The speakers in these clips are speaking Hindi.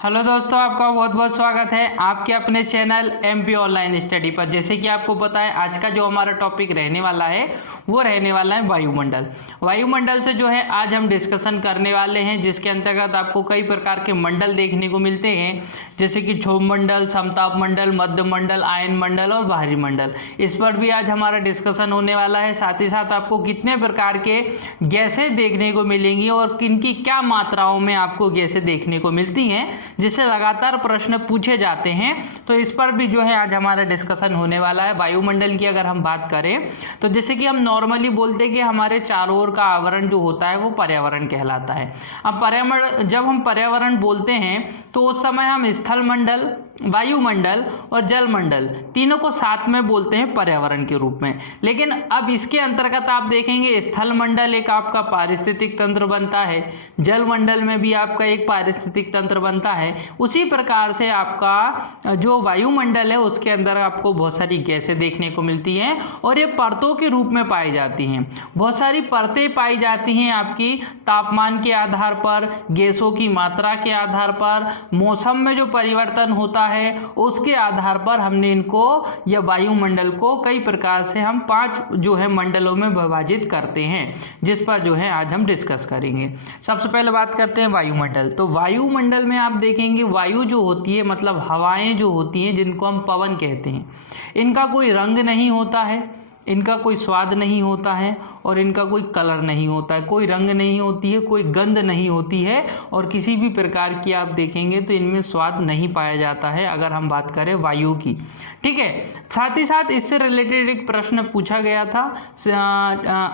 हेलो दोस्तों, आपका बहुत बहुत स्वागत है आपके अपने चैनल एमपी ऑनलाइन स्टडी पर। जैसे कि आपको पता है, आज का जो हमारा टॉपिक रहने वाला है वो रहने वाला है वायुमंडल। वायुमंडल से जो है आज हम डिस्कशन करने वाले हैं, जिसके अंतर्गत आपको कई प्रकार के मंडल देखने को मिलते हैं, जैसे कि क्षोभ मंडल, समताप मंडल, मध्य मंडल, आयन मंडल और बाहरी मंडल। इस पर भी आज हमारा डिस्कशन होने वाला है। साथ ही साथ आपको कितने प्रकार के गैसें देखने को मिलेंगी और किनकी क्या मात्राओं में आपको गैसें देखने को मिलती हैं, जिससे लगातार प्रश्न पूछे जाते हैं। तो इस पर भी जो है आज हमारा डिस्कशन होने वाला है। वायुमंडल की अगर हम बात करें तो जैसे कि हम नॉर्मली बोलते हैं कि हमारे चारों ओर का आवरण जो होता है वो पर्यावरण कहलाता है। अब पर्यावरण, जब हम पर्यावरण बोलते हैं तो उस समय हम स्थल मंडल, वायुमंडल और जलमंडल तीनों को साथ में बोलते हैं पर्यावरण के रूप में। लेकिन अब इसके अंतर्गत आप देखेंगे स्थल मंडल एक आपका पारिस्थितिक तंत्र बनता है, जलमंडल में भी आपका एक पारिस्थितिक तंत्र बनता है। उसी प्रकार से आपका जो वायुमंडल है उसके अंदर आपको बहुत सारी गैसें देखने को मिलती हैं और ये परतों के रूप में पाई जाती हैं। बहुत सारी परतें पाई जाती हैं आपकी तापमान के आधार पर, गैसों की मात्रा के आधार पर, मौसम में जो परिवर्तन होता है उसके आधार पर हमने इनको या वायुमंडल को कई प्रकार से हम 5 जो है मंडलों में विभाजित करते हैं, जिस पर जो है आज हम डिस्कस करेंगे। सबसे पहले बात करते हैं वायुमंडल। तो वायुमंडल में आप देखेंगे वायु जो होती है, मतलब हवाएं जो होती हैं, जिनको हम पवन कहते हैं, इनका कोई रंग नहीं होता है, इनका कोई स्वाद नहीं होता है और इनका कोई कलर नहीं होता है, कोई रंग नहीं होती है, कोई गंध नहीं होती है और किसी भी प्रकार की आप देखेंगे तो इनमें स्वाद नहीं पाया जाता है, अगर हम बात करें वायु की। ठीक है। साथ ही साथ इससे रिलेटेड एक प्रश्न पूछा गया था,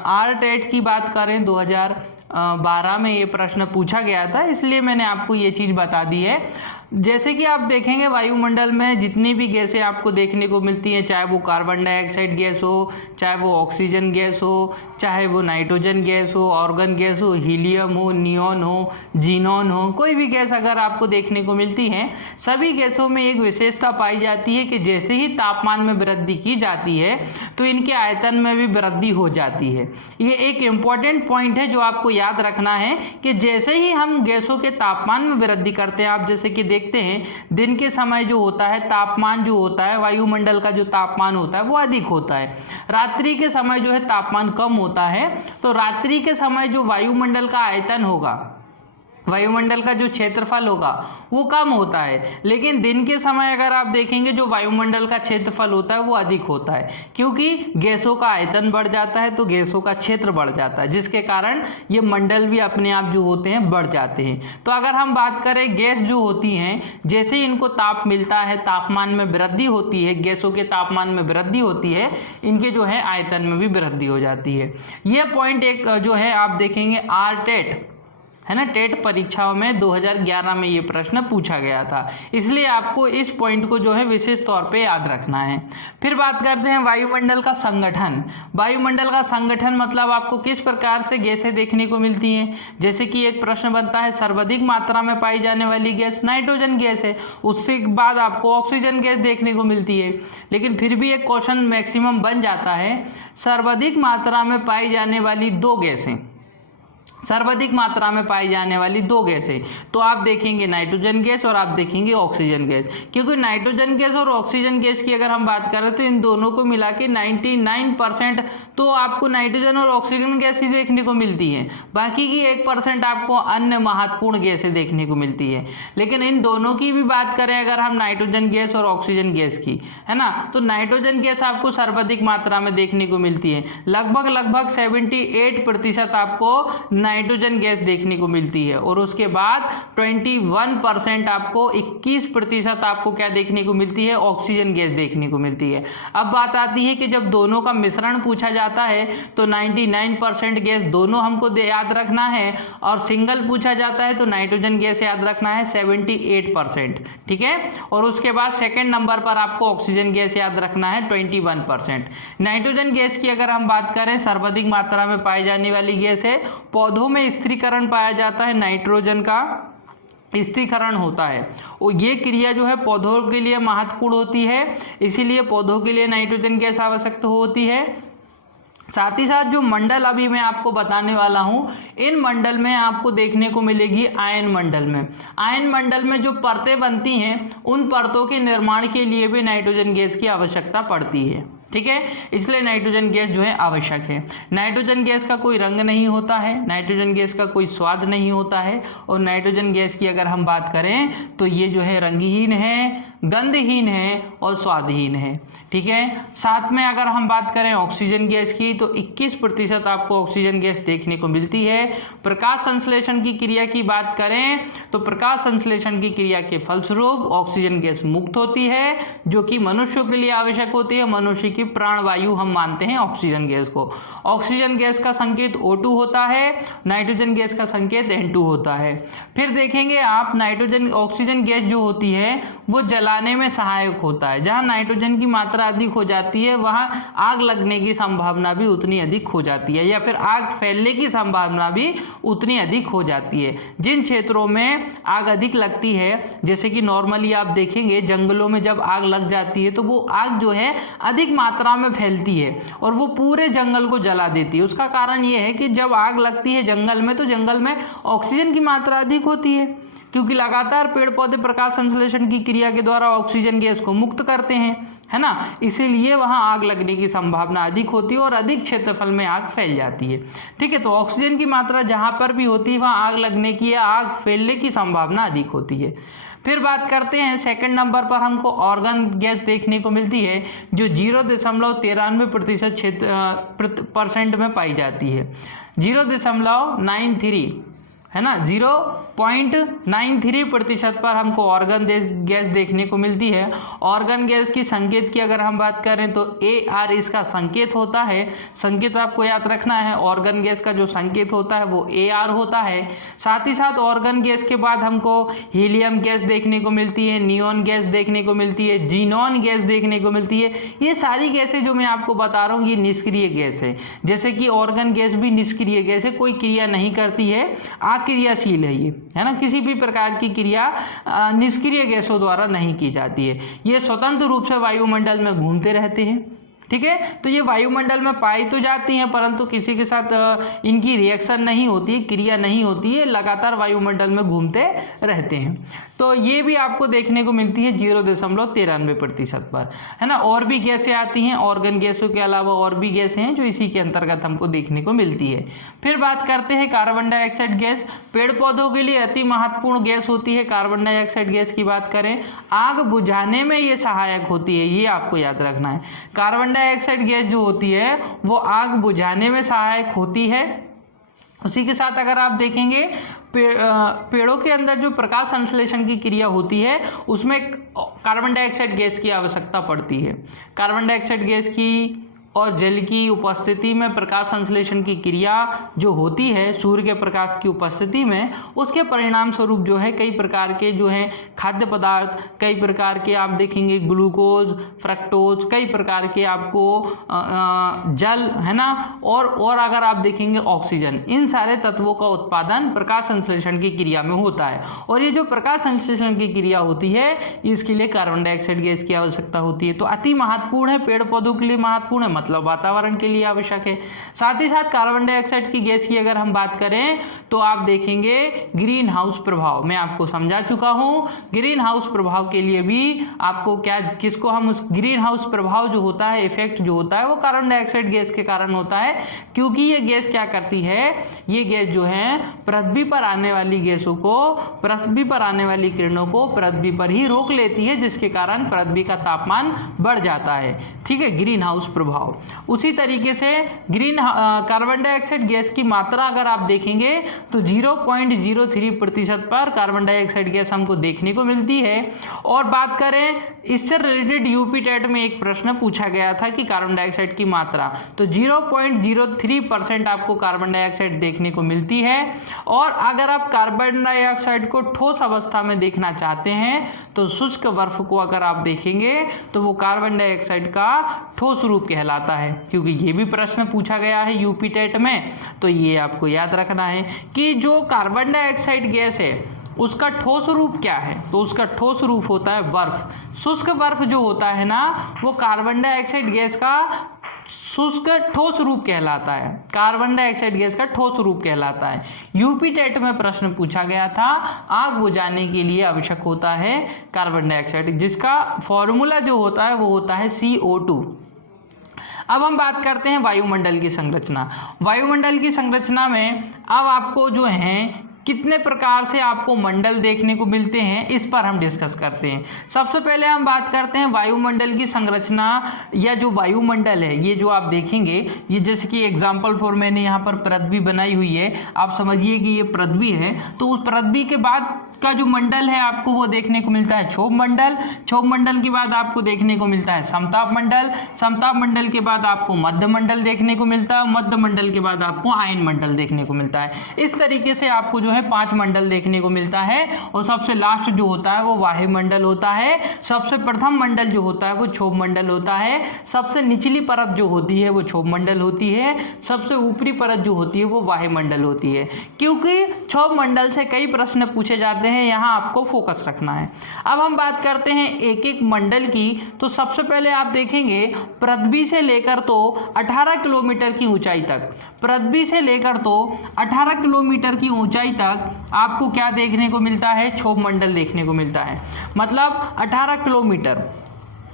आरटेट की बात करें 2012 में ये प्रश्न पूछा गया था, इसलिए मैंने आपको ये चीज़ बता दी है। जैसे कि आप देखेंगे वायुमंडल में जितनी भी गैसें आपको देखने को मिलती हैं, चाहे वो कार्बन डाइऑक्साइड गैस हो, चाहे वो ऑक्सीजन गैस हो, चाहे वो नाइट्रोजन गैस हो, ऑर्गन गैस हो, हीलियम हो, नियॉन हो, जीनॉन हो, कोई भी गैस अगर आपको देखने को मिलती है, सभी गैसों में एक विशेषता पाई जाती है कि जैसे ही तापमान में वृद्धि की जाती है तो इनके आयतन में भी वृद्धि हो जाती है। ये एक इम्पॉर्टेंट पॉइंट है जो आपको याद रखना है कि जैसे ही हम गैसों के तापमान में वृद्धि करते हैं, आप जैसे कि देखते हैं दिन के समय जो होता है तापमान जो होता है, वायुमंडल का जो तापमान होता है वो अधिक होता है, रात्रि के समय जो है तापमान कम होता है। तो रात्रि के समय जो वायुमंडल का आयतन होगा, वायुमंडल का जो क्षेत्रफल होगा वो कम होता है, लेकिन दिन के समय अगर आप देखेंगे जो वायुमंडल का क्षेत्रफल होता है वो अधिक होता है, क्योंकि गैसों का आयतन बढ़ जाता है तो गैसों का क्षेत्र बढ़ जाता है, जिसके कारण ये मंडल भी अपने आप जो होते हैं बढ़ जाते हैं। तो अगर हम बात करें गैस जो होती हैं, जैसे ही इनको ताप मिलता है, तापमान में वृद्धि होती है, गैसों के तापमान में वृद्धि होती है, इनके जो है आयतन में भी वृद्धि हो जाती है। ये पॉइंट एक जो है आप देखेंगे आरटेट है ना, टेट परीक्षाओं में 2011 में ये प्रश्न पूछा गया था, इसलिए आपको इस पॉइंट को जो है विशेष तौर पे याद रखना है। फिर बात करते हैं वायुमंडल का संगठन। वायुमंडल का संगठन मतलब आपको किस प्रकार से गैसें देखने को मिलती हैं। जैसे कि एक प्रश्न बनता है, सर्वाधिक मात्रा में पाई जाने वाली गैस नाइट्रोजन गैस है, उसके बाद आपको ऑक्सीजन गैस देखने को मिलती है। लेकिन फिर भी एक क्वेश्चन मैक्सिमम बन जाता है, सर्वाधिक मात्रा में पाई जाने वाली 2 गैसें, सर्वाधिक मात्रा में पाई जाने वाली 2 गैसें, तो आप देखेंगे नाइट्रोजन गैस और आप देखेंगे ऑक्सीजन गैस। क्योंकि नाइट्रोजन गैस और ऑक्सीजन गैस की अगर हम बात करें तो इन दोनों को मिला के 99% तो आपको नाइट्रोजन और ऑक्सीजन गैस ही देखने को मिलती है, बाकी की 1% आपको अन्य महत्वपूर्ण गैसें देखने को मिलती है। लेकिन इन दोनों की भी बात करें अगर हम नाइट्रोजन गैस और ऑक्सीजन गैस की, है ना, तो नाइट्रोजन गैस आपको सर्वाधिक मात्रा में देखने को मिलती है, लगभग 78% आपको नाइट्रोजन गैस देखने को मिलती है और उसके बाद 21% आपको 21% आपको क्या देखने को मिलती है, ऑक्सीजन गैस देखने को मिलती है। अब बात आती है कि जब दोनों का मिश्रण पूछा जाता है तो 99% गैस दोनों हमको याद रखना है और सिंगल पूछा जाता है तो नाइट्रोजन गैस याद रखना है 78%। ठीक है। और उसके बाद सेकेंड नंबर पर आपको ऑक्सीजन गैस याद रखना है 21%। नाइट्रोजन गैस की अगर हम बात करें, सर्वाधिक मात्रा में पाई जाने वाली गैस है, पौधों में स्थिरीकरण पाया जाता है, नाइट्रोजन का स्थिरीकरण होता है और ये क्रिया जो है पौधों के लिए महत्वपूर्ण होती है, इसीलिए पौधों के लिए नाइट्रोजन गैस आवश्यक होती है। साथ ही साथ जो मंडल अभी मैं आपको बताने वाला हूं, इन मंडल में आपको देखने को मिलेगी आयन मंडल में। आयन मंडल में जो परतें बनती हैं, उन परतों के निर्माण के लिए भी नाइट्रोजन गैस की आवश्यकता पड़ती है। ठीक है, इसलिए नाइट्रोजन गैस जो है आवश्यक है। नाइट्रोजन गैस का कोई रंग नहीं होता है, नाइट्रोजन गैस का कोई स्वाद नहीं होता है, और नाइट्रोजन गैस की अगर हम बात करें तो ये जो है रंगहीन है, गंधहीन है और स्वादहीन है। ठीक है, साथ में अगर हम बात करें ऑक्सीजन गैस की तो 21% आपको ऑक्सीजन गैस देखने को मिलती है। प्रकाश संश्लेषण की क्रिया की बात करें तो प्रकाश संश्लेषण की क्रिया के फलस्वरूप ऑक्सीजन गैस मुक्त होती है, जो कि मनुष्यों के लिए आवश्यक होती है। मनुष्य की प्राणवायु हम मानते हैं ऑक्सीजन गैस को। ऑक्सीजन गैस का संकेत O2 होता है, नाइट्रोजन गैस का संकेत N2 होता है। फिर देखेंगे आप, नाइट्रोजन ऑक्सीजन गैस जो होती है वो जलाने में सहायक होता है। जहां नाइट्रोजन की मात्रा अधिक हो जाती है वहां आग लगने की संभावना भी उतनी अधिक हो जाती है, या फिर आग फैलने की संभावना भी उतनी अधिक हो जाती है। जिन क्षेत्रों में आग अधिक लगती है, जैसे कि नॉर्मली आप देखेंगे जंगलों में जब आग लग जाती है तो वो आग जो है अधिक मात्रा में फैलती है और वो पूरे जंगल को जला देती है। उसका कारण ये है कि जब आग लगती है जंगल में तो जंगल में ऑक्सीजन की मात्रा अधिक होती है, क्योंकि लगातार पेड़ पौधे प्रकाश संश्लेषण की क्रिया के द्वारा ऑक्सीजन गैस को मुक्त करते हैं, है ना। इसीलिए वहां आग लगने की संभावना अधिक होती है और अधिक क्षेत्रफल में आग फैल जाती है। ठीक है, तो ऑक्सीजन की मात्रा जहां पर भी होती है वहां आग लगने की या आग फैलने की संभावना अधिक होती है। फिर बात करते हैं सेकंड नंबर पर हमको ऑर्गन गैस देखने को मिलती है, जो 0.93% में पाई जाती है। 0.93 है ना, 0.93% पर हमको ऑर्गन गैस देखने को मिलती है। ऑर्गन गैस की संकेत की अगर हम बात करें तो AR इसका संकेत होता है। संकेत आपको याद रखना है, ऑर्गन गैस का जो संकेत होता है वो AR होता है। साथ ही साथ ऑर्गन गैस के बाद हमको हीलियम गैस देखने को मिलती है, नियॉन गैस देखने को मिलती है, जीनॉन गैस देखने को मिलती है। ये सारी गैसें जो मैं आपको बता रहा हूँ ये निष्क्रिय गैस है। जैसे कि ऑर्गन गैस भी निष्क्रिय गैस है, कोई क्रिया नहीं करती है, क्रियाशील है ये, है ना। किसी भी प्रकार की क्रिया निष्क्रिय गैसों द्वारा नहीं की जाती है। ये स्वतंत्र रूप से वायुमंडल में घूमते रहते हैं। ठीक है, तो ये वायुमंडल में पाई तो जाती हैं परंतु किसी के साथ इनकी रिएक्शन नहीं होती, क्रिया नहीं होती है, लगातार वायुमंडल में घूमते रहते हैं। तो ये भी आपको देखने को मिलती है 0.93% पर, है ना। और भी गैसें आती हैं, ऑर्गन गैसों के अलावा और भी गैसें हैं जो इसी के अंतर्गत हमको देखने को मिलती है। फिर बात करते हैं कार्बन डाइऑक्साइड गैस। पेड़ पौधों के लिए अति महत्वपूर्ण गैस होती है कार्बन डाइऑक्साइड गैस की बात करें, आग बुझाने में ये सहायक होती है, ये आपको याद रखना है। कार्बन डाइऑक्साइड गैस जो होती है वो आग बुझाने में सहायक होती है। उसी के साथ अगर आप देखेंगे पेड़ों के अंदर जो प्रकाश संश्लेषण की क्रिया होती है उसमें कार्बन डाइऑक्साइड गैस की आवश्यकता पड़ती है। कार्बन डाइऑक्साइड गैस की और जल की उपस्थिति में प्रकाश संश्लेषण की क्रिया जो होती है सूर्य के प्रकाश की उपस्थिति में, उसके परिणाम स्वरूप जो है कई प्रकार के जो है खाद्य पदार्थ, कई प्रकार के आप देखेंगे ग्लूकोज, फ्रक्टोज, कई प्रकार के आपको जल, है ना, और अगर आप देखेंगे ऑक्सीजन, इन सारे तत्वों का उत्पादन प्रकाश संश्लेषण की क्रिया में होता है। और ये जो प्रकाश संश्लेषण की क्रिया होती है इसके लिए कार्बन डाइऑक्साइड गैस की आवश्यकता होती है। तो अति महत्वपूर्ण है, पेड़ पौधों के लिए महत्वपूर्ण है, मतलब वातावरण के लिए आवश्यक है। साथ ही साथ कार्बन डाइऑक्साइड की गैस की अगर हम बात करें तो आप देखेंगे ग्रीन हाउस प्रभाव, मैं आपको समझा चुका हूं। ग्रीन हाउस प्रभाव के लिए भी आपको किसको हम उस ग्रीन हाउस प्रभाव जो होता है, इफेक्ट जो होता है वो कार्बन डाइऑक्साइड गैस के कारण होता है, क्योंकि ये गैस क्या करती है, ये गैस जो है पृथ्वी पर आने वाली गैसों को, पृथ्वी पर आने वाली किरणों को पृथ्वी पर ही रोक लेती है, जिसके कारण पृथ्वी का तापमान बढ़ जाता है। ठीक है, ग्रीन हाउस प्रभाव। उसी तरीके से कार्बन डाइऑक्साइड गैस की मात्रा अगर आप देखेंगे तो 0.03% पर कार्बन डाइऑक्साइड गैस हमको देखने को मिलती है। और बात करें इससे रिलेटेड यूपी टेट में एक प्रश्न पूछा गया था कि कार्बन डाइऑक्साइड की मात्रा, तो 0.03% आपको कार्बन डाइऑक्साइड देखने को मिलती है। और अगर आप कार्बन डाइऑक्साइड को ठोस अवस्था में देखना चाहते हैं तो शुष्क बर्फ को अगर आप देखेंगे तो वो कार्बन डाइऑक्साइड का ठोस रूप कहलाता है, क्योंकि ये भी प्रश्न पूछा गया है यूपी टेट में। तो ये आपको याद रखना है कि जो कार्बन डाइऑक्साइड गैस है उसका ठोस रूप क्या है, तो उसका ठोस रूप होता है बर्फ। शुष्क बर्फ जो होता है ना वो कार्बन डाइऑक्साइड गैस का शुष्क ठोस रूप कहलाता है, कार्बन डाइऑक्साइड गैस का ठोस रूप कहलाता है। यूपी टेट में प्रश्न पूछा गया था, आग बुझाने के लिए आवश्यक होता है कार्बन डाइऑक्साइड, जिसका फॉर्मूला जो होता है वो होता है CO2। अब हम बात करते हैं वायुमंडल की संरचना। वायुमंडल की संरचना में अब आपको जो है कितने प्रकार से आपको मंडल देखने को मिलते हैं, इस पर हम डिस्कस करते हैं। सबसे पहले हम बात करते हैं वायुमंडल की संरचना या जो वायुमंडल है, ये जो आप देखेंगे, ये जैसे कि एग्जाम्पल फॉर मैंने यहाँ पर पृथ्वी बनाई हुई है, आप समझिए कि ये पृथ्वी है। तो उस पृथ्वी के बाद का जो मंडल है आपको वो देखने को मिलता है क्षोभ मंडल। क्षोभ मंडल के बाद आपको देखने को मिलता है समताप मंडल। समताप मंडल के बाद आपको मध्य मंडल देखने को मिलता है। मध्य मंडल के बाद आपको आयन मंडल देखने को मिलता है। इस तरीके से आपको जो है 5 मंडल देखने को मिलता है। और सबसे लास्ट जो होता है वो वायुमंडल होता है। सबसे प्रथम मंडल जो होता है वो क्षोभ मंडल होता है। सबसे निचली परत जो होती है वो क्षोभ मंडल होती है। सबसे ऊपरी परत जो होती है वो वायुमंडल होती है। क्योंकि क्षोभ मंडल से कई प्रश्न पूछे जाते हैं, यहाँ आपको फोकस रखना है। अब हम बात करते हैं एक एक मंडल की। तो सबसे पहले आप देखेंगे पृथ्वी से लेकर तो 18 किलोमीटर की ऊंचाई तक, पृथ्वी से लेकर तो 18 किलोमीटर की ऊंचाई तक आपको क्या देखने को मिलता है, क्षोभ मंडल देखने को मिलता है। मतलब 18 किलोमीटर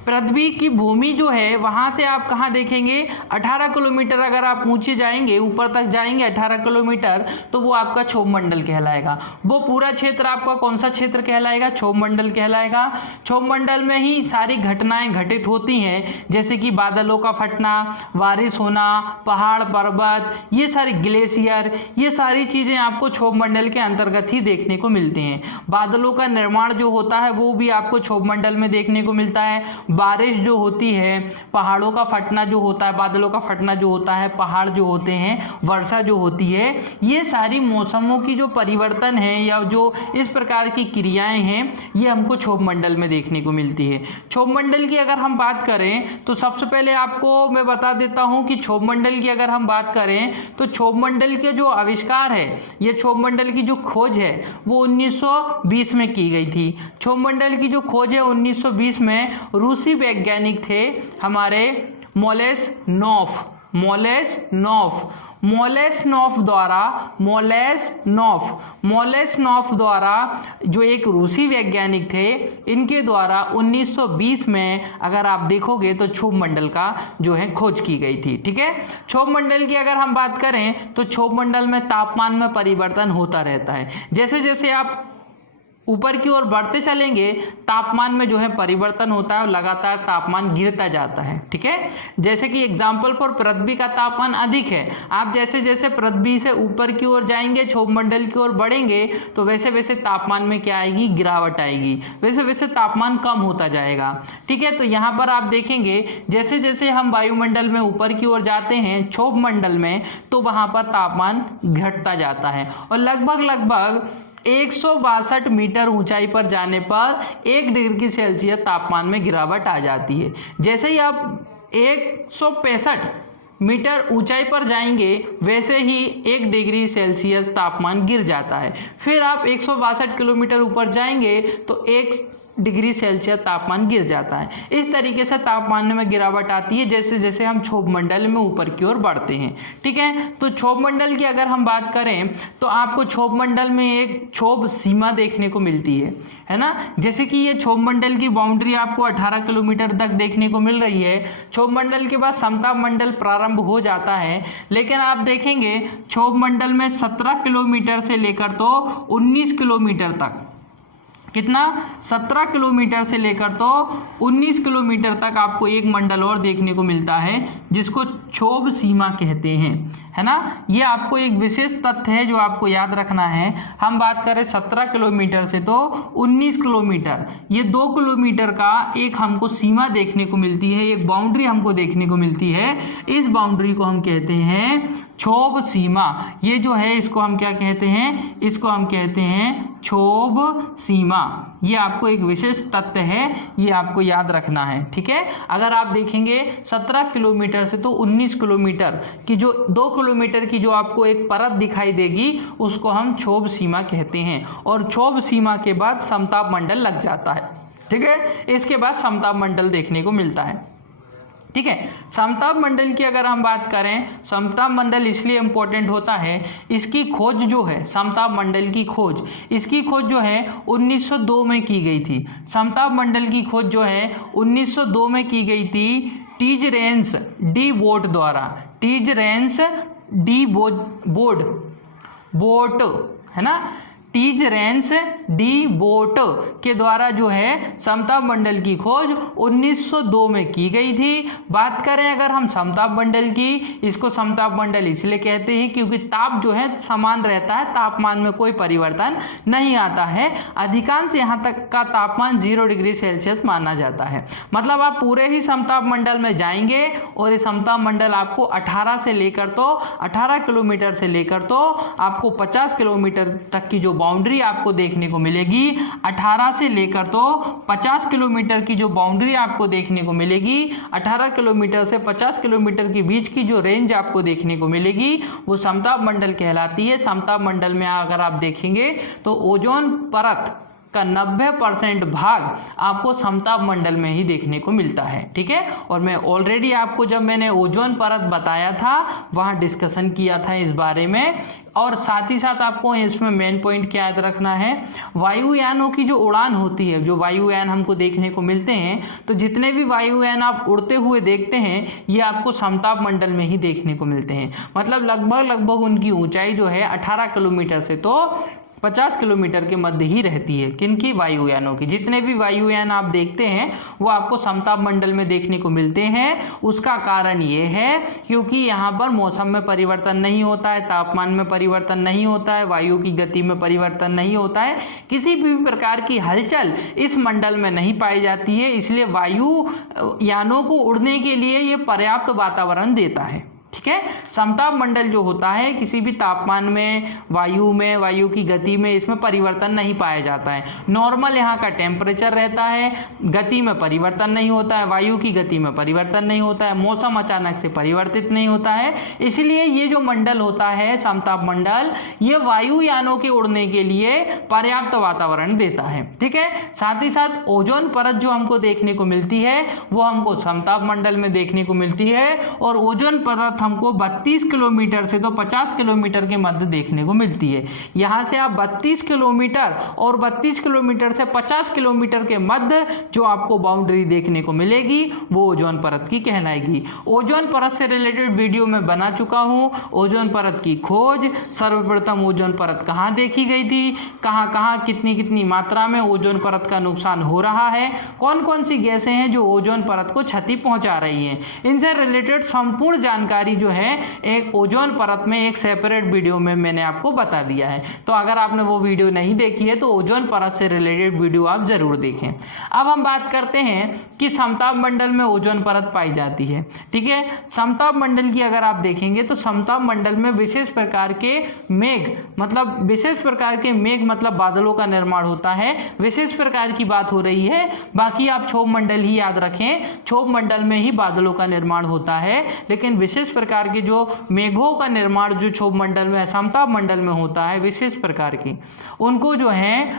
पृथ्वी की भूमि जो है वहाँ से आप कहाँ देखेंगे, 18 किलोमीटर अगर आप ऊंचे जाएंगे, ऊपर तक जाएंगे 18 किलोमीटर, तो वो आपका क्षोभ मंडल कहलाएगा। वो पूरा क्षेत्र आपका कौन सा क्षेत्र कहलाएगा, क्षोभ मंडल कहलाएगा। क्षोभ मंडल में ही सारी घटनाएं घटित होती हैं, जैसे कि बादलों का फटना, बारिश होना, पहाड़ पर्वत, ये सारे ग्लेशियर, ये सारी चीज़ें आपको क्षोभ मंडल के अंतर्गत ही देखने को मिलती हैं। बादलों का निर्माण जो होता है वो भी आपको क्षोभ मंडल में देखने को मिलता है। बारिश जो होती है, पहाड़ों का फटना जो होता है, बादलों का फटना जो होता है, पहाड़ जो होते हैं, वर्षा जो होती है, ये सारी मौसमों की जो परिवर्तन है या जो इस प्रकार की क्रियाएं हैं, ये हमको क्षोभ मंडल में देखने को मिलती है। क्षोभ मंडल की अगर हम बात करें तो सबसे पहले आपको मैं बता देता हूं कि क्षोभ मंडल की अगर हम बात करें तो क्षोभ मंडल के जो आविष्कार है, ये क्षोभ मंडल की जो खोज है वो 1920 में की गई थी। क्षोभ मंडल की जो खोज है 1920 में रूसी वैज्ञानिक थे हमारे मोलेसनोफ द्वारा जो एक रूसी वैज्ञानिक थे, इनके द्वारा 1920 में अगर आप देखोगे तो क्षोभ मंडल का जो है खोज की गई थी। ठीक है, क्षोभ मंडल की अगर हम बात करें तो क्षोभ मंडल में तापमान में परिवर्तन होता रहता है। जैसे जैसे आप ऊपर की ओर बढ़ते चलेंगे तापमान में जो है परिवर्तन होता है और लगातार तापमान गिरता जाता है। ठीक है, जैसे कि एग्जाम्पल पर पृथ्वी का तापमान अधिक है, आप जैसे जैसे पृथ्वी से ऊपर की ओर जाएंगे, क्षोभ मंडल की ओर बढ़ेंगे, तो वैसे वैसे तापमान में क्या आएगी, गिरावट आएगी, वैसे वैसे तापमान कम होता जाएगा। ठीक है, तो यहाँ पर आप देखेंगे जैसे जैसे हम वायुमंडल में ऊपर की ओर जाते हैं क्षोभ मंडल में, तो वहाँ पर तापमान घटता जाता है और लगभग 162 मीटर ऊंचाई पर जाने पर 1 डिग्री सेल्सियस तापमान में गिरावट आ जाती है। जैसे ही आप 165 मीटर ऊंचाई पर जाएंगे वैसे ही 1 डिग्री सेल्सियस तापमान गिर जाता है। फिर आप 162 किलोमीटर ऊपर जाएंगे तो 1 डिग्री सेल्सियस तापमान गिर जाता है। इस तरीके से तापमान में गिरावट आती है जैसे जैसे हम क्षोभ मंडल में ऊपर की ओर बढ़ते हैं। ठीक है, तो क्षोभ मंडल की अगर हम बात करें तो आपको क्षोभ मंडल में एक क्षोभ सीमा देखने को मिलती है ना। जैसे कि ये क्षोभ मंडल की बाउंड्री आपको 18 किलोमीटर तक देखने को मिल रही है। क्षोभ मंडल के बाद समताप मंडल प्रारंभ हो जाता है, लेकिन आप देखेंगे क्षोभ मंडल में 17 किलोमीटर से लेकर तो 19 किलोमीटर तक, कितना, 17 किलोमीटर से लेकर तो 19 किलोमीटर तक आपको एक मंडल और देखने को मिलता है जिसको क्षोभ सीमा कहते हैं, है ना। ये आपको एक विशेष तथ्य है जो आपको याद रखना है। हम बात करें 17 किलोमीटर से तो 19 किलोमीटर, ये 2 किलोमीटर का एक हमको सीमा देखने को मिलती है, एक बाउंड्री हमको देखने को मिलती है। इस बाउंड्री को हम कहते हैं क्षोभ सीमा। ये जो है इसको हम क्या कहते हैं, इसको हम कहते हैं क्षोभ सीमा। ये आपको एक विशेष तथ्य है, ये आपको याद रखना है। ठीक है, अगर आप देखेंगे 17 किलोमीटर से तो 19 किलोमीटर की जो 2 किलोमीटर की जो आपको एक परत दिखाई देगी उसको हम क्षोभ सीमा कहते हैं। और क्षोभ सीमा के बाद समताप मंडल लग जाता है। ठीक है, इसके बाद समताप मंडल देखने को मिलता है। ठीक है। समताप मंडल की अगर हम बात करें, समताप मंडल इसलिए इंपॉर्टेंट होता है, इसकी खोज जो है, समताप मंडल की खोज, इसकी खोज जो है 1902 में की गई थी। समताप मंडल की खोज जो है 1902 में की गई थी टीजरेंस डी बोट द्वारा। टीजरेंस डी बोट है ना, टीजरेंस डी बोट के द्वारा जो है समताप मंडल की खोज 1902 में की गई थी। बात करें अगर हम समताप मंडल की, इसको समताप मंडल इसलिए कहते हैं क्योंकि ताप जो है समान रहता है, तापमान में कोई परिवर्तन नहीं आता है। अधिकांश यहाँ तक का तापमान 0 डिग्री सेल्सियस माना जाता है। मतलब आप पूरे ही समताप मंडल में जाएंगे और ये समताप मंडल आपको 18 से लेकर तो 18 किलोमीटर से लेकर तो आपको 50 किलोमीटर तक की जो बाउंड्री आपको देखने को मिलेगी, 18 से लेकर तो 50 किलोमीटर की जो बाउंड्री आपको देखने को मिलेगी, 18 किलोमीटर से 50 किलोमीटर के बीच की जो रेंज आपको देखने को मिलेगी वो समताप मंडल कहलाती है। समताप मंडल में अगर आप देखेंगे तो ओजोन परत का 90% भाग आपको समताप मंडल में ही देखने को मिलता है। ठीक है, और मैं ऑलरेडी आपको जब मैंने ओजोन परत बताया था वहाँ डिस्कशन किया था इस बारे में। और साथ ही साथ आपको इसमें मेन पॉइंट क्या याद रखना है, वायुयानों की जो उड़ान होती है, जो वायुयान हमको देखने को मिलते हैं, तो जितने भी वायुयान आप उड़ते हुए देखते हैं ये आपको समताप मंडल में ही देखने को मिलते हैं। मतलब लगभग उनकी ऊंचाई जो है 18 किलोमीटर से तो 50 किलोमीटर के मध्य ही रहती है। किनकी? वायुयानों की। जितने भी वायुयान आप देखते हैं वो आपको समताप मंडल में देखने को मिलते हैं। उसका कारण ये है क्योंकि यहाँ पर मौसम में परिवर्तन नहीं होता है, तापमान में परिवर्तन नहीं होता है, वायु की गति में परिवर्तन नहीं होता है, किसी भी प्रकार की हलचल इस मंडल में नहीं पाई जाती है। इसलिए वायुयानों को उड़ने के लिए ये पर्याप्त वातावरण देता है। ठीक है, समताप मंडल जो होता है किसी भी तापमान में, वायु की गति में इसमें परिवर्तन नहीं पाया जाता है। नॉर्मल यहाँ का टेम्परेचर रहता है, गति में परिवर्तन नहीं होता है, वायु की गति में परिवर्तन नहीं होता है, मौसम अचानक से परिवर्तित नहीं होता है। इसलिए ये जो मंडल होता है समताप मंडल, ये वायुयानों के उड़ने के लिए पर्याप्त वातावरण देता है। ठीक है, साथ ही साथ ओजोन परत जो हमको देखने को मिलती है वो हमको समताप मंडल में देखने को मिलती है। और ओजोन परत हमको 32 किलोमीटर से तो 50 किलोमीटर के मध्य देखने को मिलती है। यहाँ से आप 32 किलोमीटर और 32 किलोमीटर से 50 किलोमीटर के मध्य जो आपको बाउंड्री देखने को मिलेगी वो ओजोन परत की कहलाएगी। ओजोन परत से रिलेटेड वीडियो मैं बना चुका हूँ। ओजोन परत की खोज, सर्वप्रथम ओजोन परत कहाँ देखी गई थी, कहाँ कितनी मात्रा में ओजोन परत का नुकसान हो रहा है, कौन कौन सी गैसें हैं जो ओजोन परत को क्षति पहुँचा रही हैं, इनसे रिलेटेड संपूर्ण जानकारी जो है एक ओजोन परत में एक सेपरेट वीडियो में मैंने आपको बता दिया है। तो अगर आपने वो वीडियो नहीं देखी है तो ओजोन परत से रिलेटेड वीडियो आप जरूर देखें। अब हम बात करते हैं कि समताप मंडल में ओजोन परत पाई जाती है। ठीक है, समताप मंडल की अगर आप देखेंगे तो समताप मंडल में विशेष प्रकार के मेघ मतलब बादलों का निर्माण होता है। विशेष प्रकार की बात हो रही है, बाकी आप क्षोभ मंडल ही याद रखें, क्षोभ मंडल में ही बादलों का निर्माण होता है। लेकिन विशेष प्रकार के जो मेघों का निर्माण जो क्षोभ मंडल में, समताप मंडल में होता है, विशेष प्रकार की, उनको जो है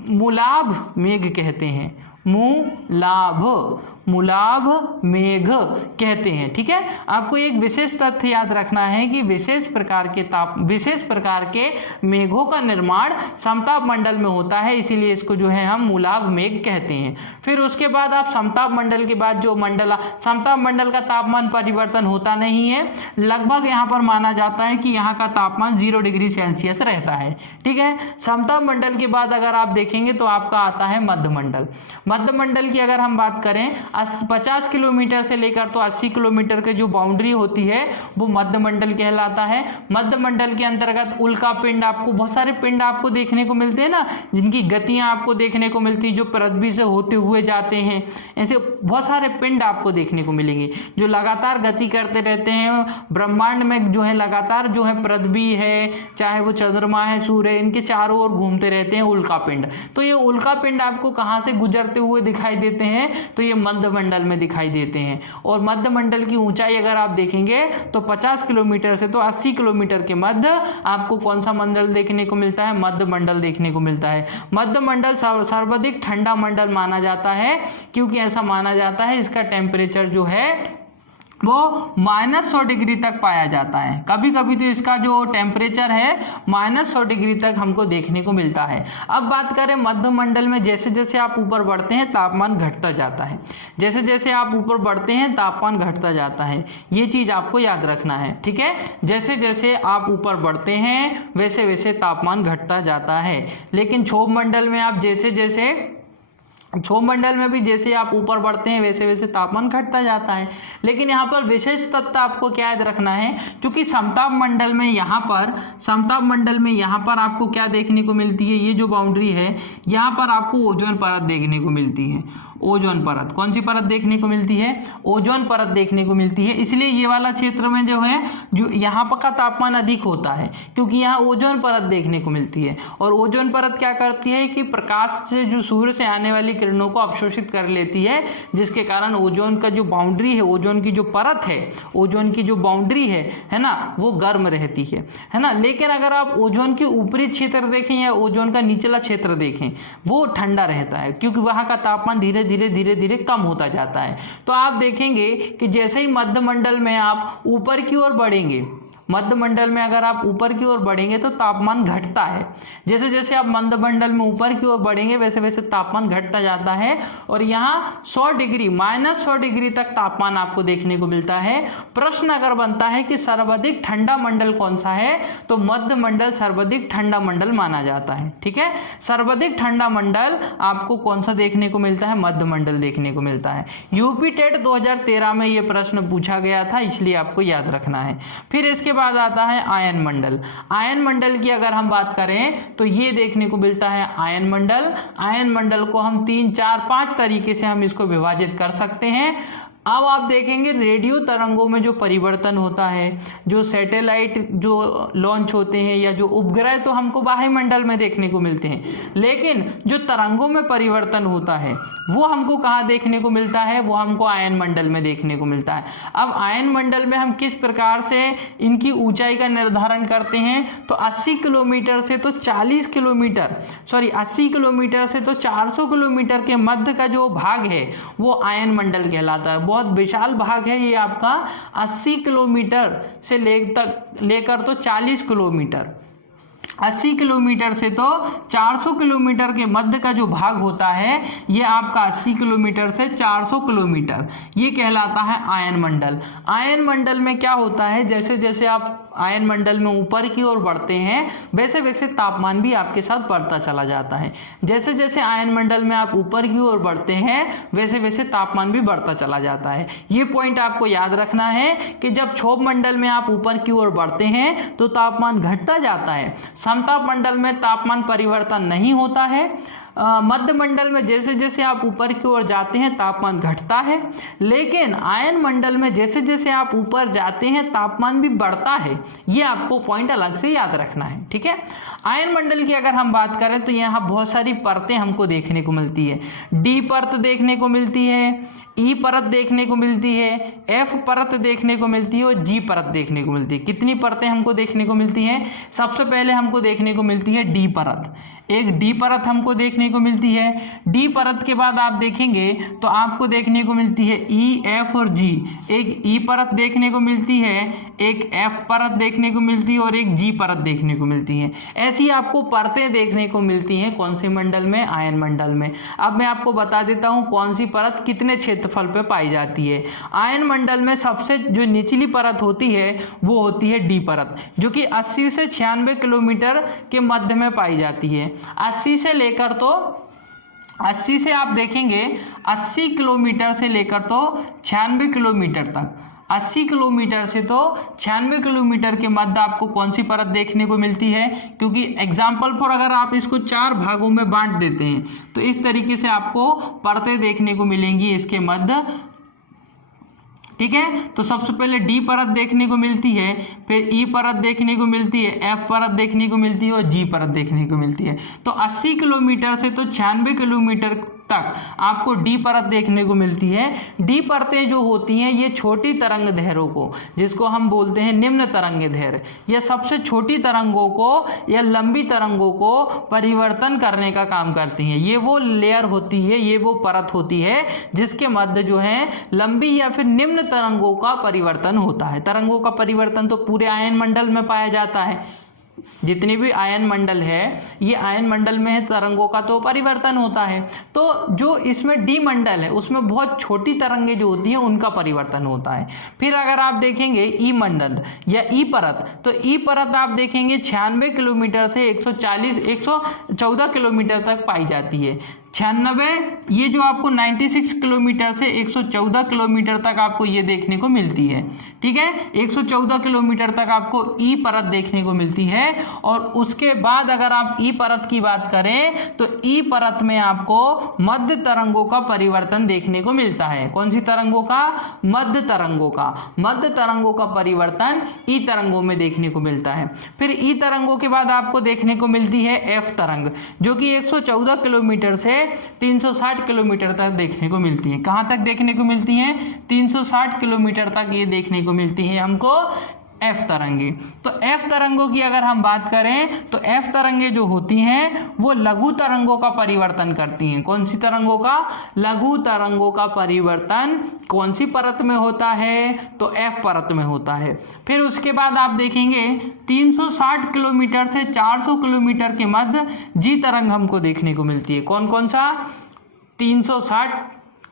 मूलाभ मेघ कहते हैं। मूलाभ मेघ कहते हैं। ठीक है, आपको एक विशेष तथ्य याद रखना है कि विशेष प्रकार के मेघों का निर्माण समताप मंडल में होता है, इसीलिए इसको जो है हम मूलाभ मेघ कहते हैं। फिर उसके बाद आप समताप मंडल के बाद जो समताप मंडल का तापमान परिवर्तन होता नहीं है। लगभग यहाँ पर माना जाता है कि यहाँ का तापमान 0 डिग्री सेल्सियस रहता है। ठीक है, समताप मंडल के बाद अगर आप देखेंगे तो आपका आता है मध्य मंडल। मध्य मंडल की अगर हम बात करें, 50 किलोमीटर से लेकर तो 80 किलोमीटर के जो बाउंड्री होती है वो मध्य मंडल कहलाता है। मध्य मंडल के अंतर्गत उल्का पिंड, आपको बहुत सारे पिंड आपको देखने को मिलते हैं ना, जिनकी गतियां आपको देखने को मिलती है, जो पृथ्वी से होते हुए जाते हैं। ऐसे बहुत सारे पिंड आपको देखने को मिलेंगे जो लगातार गति करते रहते हैं। ब्रह्मांड में जो है लगातार जो है पृथ्वी है, चाहे वो चंद्रमा है, सूर्य है, इनके चारों ओर घूमते रहते हैं उल्का पिंड। तो ये उल्का पिंड आपको कहाँ से गुजरते हुए दिखाई देते हैं? तो ये मध्य मंडल में दिखाई देते हैं। और मध्य मंडल की ऊंचाई अगर आप देखेंगे तो 50 किलोमीटर से तो 80 किलोमीटर के मध्य आपको कौन सा मंडल देखने को मिलता है? मध्य मंडल देखने को मिलता है। मध्य मंडल सर्वाधिक ठंडा मंडल माना जाता है, क्योंकि ऐसा माना जाता है इसका टेम्परेचर जो है वो -100 डिग्री तक पाया जाता है। कभी कभी तो इसका जो टेम्परेचर है -100 डिग्री तक हमको देखने को मिलता है। अब बात करें मध्य मंडल में, जैसे जैसे आप ऊपर बढ़ते हैं तापमान घटता जाता है, जैसे जैसे आप ऊपर बढ़ते हैं तापमान घटता जाता है, ये चीज़ आपको याद रखना है, ठीक है। जैसे जैसे आप ऊपर बढ़ते हैं वैसे वैसे तापमान घटता जाता है। लेकिन क्षोभ मंडल में आप क्षोभ मंडल में भी जैसे आप ऊपर बढ़ते हैं वैसे वैसे तापमान घटता जाता है। लेकिन यहाँ पर विशेष तथ्य आपको क्या याद रखना है, क्योंकि समताप मंडल में यहाँ पर आपको क्या देखने को मिलती है, ये जो बाउंड्री है यहाँ पर आपको ओजोन परत देखने को मिलती है। ओजोन परत, कौन सी परत देखने को मिलती है, ओजोन परत देखने को मिलती है। इसलिए ये वाला क्षेत्र में जो है जो यहाँ पर का तापमान अधिक होता है, क्योंकि यहाँ ओजोन परत देखने को मिलती है। और ओजोन परत क्या करती है कि प्रकाश से जो सूर्य से आने वाली किरणों को अवशोषित कर लेती है, जिसके कारण ओजोन का जो बाउंड्री है, ओजोन की जो परत है, ओजोन की जो बाउंड्री है ना, वो गर्म रहती है ना। लेकिन अगर आप ओजोन के ऊपरी क्षेत्र देखें या ओजोन का निचला क्षेत्र देखें, वो ठंडा रहता है, क्योंकि वहाँ का तापमान धीरे धीरे कम होता जाता है। तो आप देखेंगे कि जैसे ही मध्य मंडल में आप ऊपर की ओर बढ़ेंगे, मध्य मंडल में अगर आप ऊपर की ओर बढ़ेंगे तो तापमान घटता है। जैसे जैसे आप मध्य मंडल में ऊपर की ओर बढ़ेंगे वैसे वैसे तापमान घटता जाता है। और यहाँ 100 डिग्री -100 डिग्री तक तापमान आपको देखने को मिलता है। प्रश्न अगर बनता है कि सर्वाधिक ठंडा मंडल कौन सा है, तो मध्य मंडल सर्वाधिक ठंडा मंडल माना जाता है, ठीक है। सर्वाधिक ठंडा मंडल आपको कौन सा देखने को मिलता है, मध्य मंडल देखने को मिलता है। यूपी टेट 2013 में यह प्रश्न पूछा गया था, इसलिए आपको याद रखना है। फिर इसके बाद आता है आयन मंडल। आयन मंडल की अगर हम बात करें तो ये देखने को मिलता है आयन मंडल। आयन मंडल को हम 3, 4, 5 तरीके से हम इसको विभाजित कर सकते हैं। अब आप देखेंगे रेडियो तरंगों में जो परिवर्तन होता है, जो सैटेलाइट जो लॉन्च होते हैं या जो उपग्रह, तो हमको वायुमंडल में देखने को मिलते हैं। लेकिन जो तरंगों में परिवर्तन होता है वो हमको कहाँ देखने को मिलता है, वो हमको आयन मंडल में देखने को मिलता है। अब आयन मंडल में हम किस प्रकार से इनकी ऊंचाई का निर्धारण करते हैं, तो 80 किलोमीटर से तो 40 किलोमीटर, 80 किलोमीटर से तो 400 किलोमीटर के मध्य का जो भाग है वो आयन मंडल कहलाता है। बहुत विशाल भाग है ये आपका, 80 किलोमीटर से लेकर तो 40 किलोमीटर, 80 किलोमीटर से तो 400 किलोमीटर के मध्य का जो भाग होता है ये आपका 80 किलोमीटर से 400 किलोमीटर, ये कहलाता है आयन मंडल। आयन मंडल में क्या होता है, जैसे जैसे आप आयन मंडल में ऊपर की ओर बढ़ते हैं वैसे वैसे तापमान भी आपके साथ बढ़ता चला जाता है। जैसे जैसे आयन मंडल में आप ऊपर की ओर बढ़ते हैं वैसे वैसे तापमान भी बढ़ता चला जाता है। ये पॉइंट आपको याद रखना है कि जब क्षोभ मंडल में आप ऊपर की ओर बढ़ते हैं तो तापमान घटता जाता है। समताप मंडल में तापमान परिवर्तन नहीं होता है। मध्य मंडल में जैसे जैसे आप ऊपर की ओर जाते हैं तापमान घटता है। लेकिन आयन मंडल में जैसे जैसे आप ऊपर जाते हैं तापमान भी बढ़ता है। ये आपको पॉइंट अलग से याद रखना है, ठीक है। आयन मंडल की अगर हम बात करें तो यहाँ बहुत सारी परतें हमको देखने को मिलती है। डी परत देखने को मिलती है, ई परत देखने को मिलती है, एफ परत देखने को मिलती है और जी परत देखने को मिलती है। कितनी परतें हमको देखने को मिलती हैं? सबसे पहले हमको देखने को मिलती है डी परत। एक डी परत हमको देखने को मिलती है। डी परत के बाद आप देखेंगे तो आपको देखने को मिलती है ई, एफ और जी। एक ई परत देखने को मिलती है, एक एफ परत देखने को मिलती है और एक जी परत देखने को मिलती है। ऐसी आपको परतें देखने को मिलती हैं कौन से मंडल में? आयन मंडल में। अब मैं आपको बता देता हूं कौन सी परत कितने क्षेत्रफल पे पाई जाती है। आयन मंडल में सबसे जो निचली परत होती है वो होती है डी परत, जो कि 80 से 96 किलोमीटर के मध्य में पाई जाती है। 80 से लेकर तो 80 से आप देखेंगे 80 किलोमीटर से लेकर तो 96 किलोमीटर तक, 80 किलोमीटर से तो 96 किलोमीटर के मध्य आपको कौन सी परत देखने को मिलती है? क्योंकि एग्जाम्पल फॉर अगर आप इसको 4 भागों में बांट देते हैं तो इस तरीके से आपको परतें देखने को मिलेंगी इसके मध्य, ठीक है। तो सबसे पहले डी परत देखने को मिलती है, फिर ई परत देखने को मिलती है, एफ परत देखने को मिलती है और जी परत देखने को मिलती है। तो 80 किलोमीटर से तो 96 किलोमीटर तक आपको डी परत देखने को मिलती है। डी परतें जो होती हैं ये छोटी तरंग दैर्घ्यों को, जिसको हम बोलते हैं निम्न तरंग दैर्घ्य, ये सबसे छोटी तरंगों को या लंबी तरंगों को परिवर्तन करने का काम करती हैं। ये वो लेयर होती है, ये वो परत होती है जिसके मध्य जो है लंबी या फिर निम्न तरंगों का परिवर्तन होता है। तरंगों का परिवर्तन तो पूरे आयन मंडल में पाया जाता है, जितनी भी आयन मंडल है ये आयन मंडल में है, तरंगों का तो परिवर्तन होता है। तो जो इसमें डी मंडल है उसमें बहुत छोटी तरंगें जो होती हैं उनका परिवर्तन होता है। फिर अगर आप देखेंगे ई मंडल या ई परत, तो ई परत आप देखेंगे 96 किलोमीटर से 114 किलोमीटर तक पाई जाती है। 96 ये जो आपको 96 किलोमीटर से 114 किलोमीटर तक आपको ये देखने को मिलती है, ठीक है। 114 किलोमीटर तक आपको ई परत देखने को मिलती है। और उसके बाद अगर आप ई परत की बात करें तो ई परत में आपको मध्य तरंगों का परिवर्तन देखने को मिलता है। कौन सी तरंगों का? मध्य तरंगों का। मध्य तरंगों का परिवर्तन ई तरंगों में देखने को मिलता है। फिर ई तरंगों के बाद आपको देखने को मिलती है एफ तरंग, जो कि 114 किलोमीटर से 360 किलोमीटर तक देखने को मिलती है। कहां तक देखने को मिलती है? 360 किलोमीटर तक ये देखने को मिलती है हमको एफ तरंगे। तो एफ तरंगों की अगर हम बात करें तो एफ तरंगे जो होती हैं वो लघु तरंगों का परिवर्तन करती हैं। कौन सी तरंगों का? लघु तरंगों का परिवर्तन कौन सी परत में होता है? तो एफ परत में होता है। फिर उसके बाद आप देखेंगे 360 किलोमीटर से 400 किलोमीटर के मध्य जी तरंग हमको देखने को मिलती है। कौन कौन सा? 360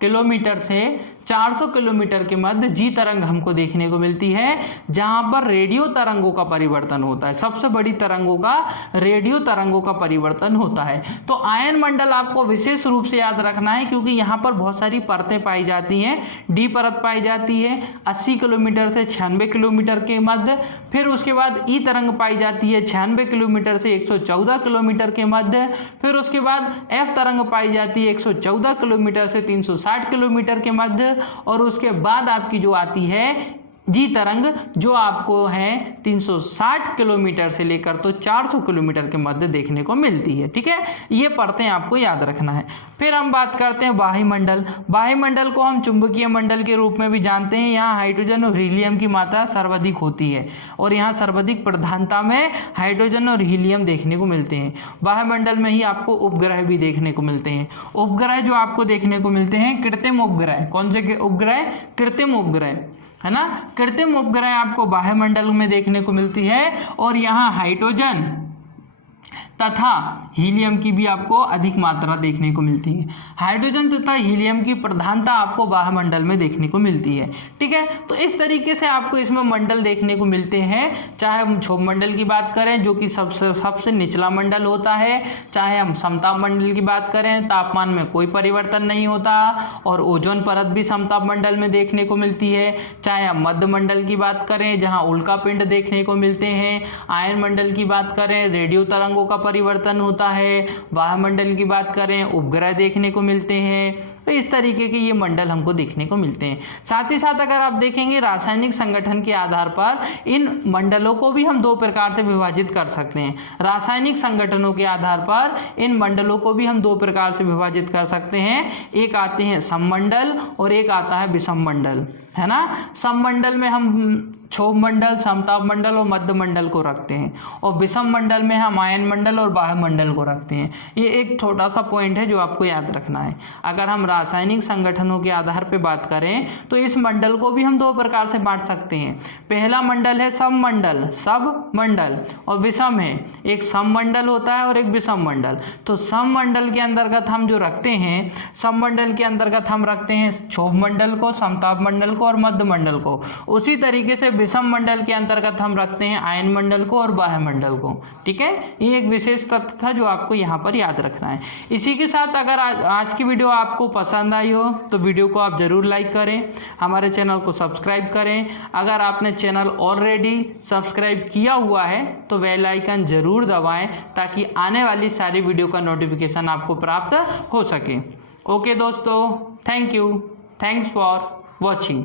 किलोमीटर से 400 किलोमीटर के मध्य जी तरंग हमको देखने को मिलती है, जहां पर रेडियो तरंगों का परिवर्तन होता है। सबसे बड़ी तरंगों का रेडियो तरंगों का परिवर्तन होता है। तो आयन मंडल आपको विशेष रूप से याद रखना है, क्योंकि यहाँ पर बहुत सारी परतें पाई जाती हैं। डी परत पाई जाती है 80 किलोमीटर से 96 किलोमीटर के मध्य। फिर उसके बाद ई तरंग पाई जाती है 96 किलोमीटर से 114 किलोमीटर के मध्य। फिर उसके बाद एफ तरंग पाई जाती है 114 किलोमीटर से 360 किलोमीटर के मध्य। और उसके बाद आपकी जो आती है जी तरंग, जो आपको है 360 किलोमीटर से लेकर तो 400 किलोमीटर के मध्य देखने को मिलती है, ठीक है। ये परतें आपको याद रखना है। फिर हम बात करते हैं बाह्यमंडल। बाह्यमंडल को हम चुंबकीय मंडल के रूप में भी जानते हैं। यहाँ हाइड्रोजन और हीलियम की मात्रा सर्वाधिक होती है और यहाँ सर्वाधिक प्रधानता में हाइड्रोजन और हीलियम देखने को मिलते हैं। बाह्यमंडल में ही आपको उपग्रह भी देखने को मिलते हैं। उपग्रह जो आपको देखने को मिलते हैं कृत्रिम उपग्रह। कौन से उपग्रह? कृत्रिम उपग्रह, है ना। कृत्रिम उपग्रह आपको बाह्यमंडल में देखने को मिलती है और यहाँ हाइड्रोजन तथा हीलियम की भी आपको अधिक मात्रा देखने को मिलती है। हाइड्रोजन तथा हीलियम की प्रधानता आपको बाह्यमंडल में देखने को मिलती है, ठीक है। तो इस तरीके से आपको इसमें मंडल देखने को मिलते हैं। चाहे हम क्षोभ मंडल की बात करें जो कि सबसे निचला मंडल होता है, चाहे हम समताप मंडल की बात करें, तापमान में कोई परिवर्तन नहीं होता और ओजोन परत भी समताप मंडल में देखने को मिलती है। चाहे हम मध्य मंडल की बात करें जहाँ उल्का पिंड देखने को मिलते हैं। आयन मंडल की बात करें रेडियो तरंगों का परिवर्तन होता है। वायुमंडल की बात करें उपग्रह देखने को मिलते हैं। तो इस तरीके के ये मंडल हमको देखने को मिलते हैं। साथ ही साथ अगर आप देखेंगे रासायनिक संगठन के आधार पर इन मंडलों को भी हम दो प्रकार से विभाजित कर सकते हैं। रासायनिक संगठनों के आधार पर इन मंडलों को भी हम दो प्रकार से विभाजित कर सकते हैं। एक आते हैं सममंडल और एक आता है विषम मंडल, है ना। सममंडल में हम क्षोभ मंडल, समताप मंडल और मध्य मंडल को रखते हैं और विषम मंडल में हम आयन मंडल और बाह्यमंडल को रखते हैं। ये एक छोटा सा पॉइंट है जो आपको याद रखना है। अगर हम रासायनिक संगठनों के आधार पर बात करें तो इस मंडल को भी हम दो प्रकार से बांट सकते हैं। पहला मंडल है सममंडल, सब मंडल, और विषम है, एक सममंडल होता है और एक विषम मंडल। तो सममंडल के अंतर्गत हम जो रखते हैं, सममंडल के अंतर्गत हम रखते हैं क्षोभ मंडल को, समताप मंडल को और मध्य मंडल को। उसी तरीके से विषम मंडल के अंतर्गत हम रखते हैं आयन मंडल को और बाह्यमंडल को, ठीक है। ये एक विशेष तथ्य था जो आपको यहाँ पर याद रखना है। इसी के साथ अगर आज की वीडियो आपको पसंद आई हो तो वीडियो को आप जरूर लाइक करें, हमारे चैनल को सब्सक्राइब करें। अगर आपने चैनल ऑलरेडी सब्सक्राइब किया हुआ है तो बेल आइकन जरूर दबाएं ताकि आने वाली सारी वीडियो का नोटिफिकेशन आपको प्राप्त हो सके। ओके दोस्तों, thank you, thanks for watching.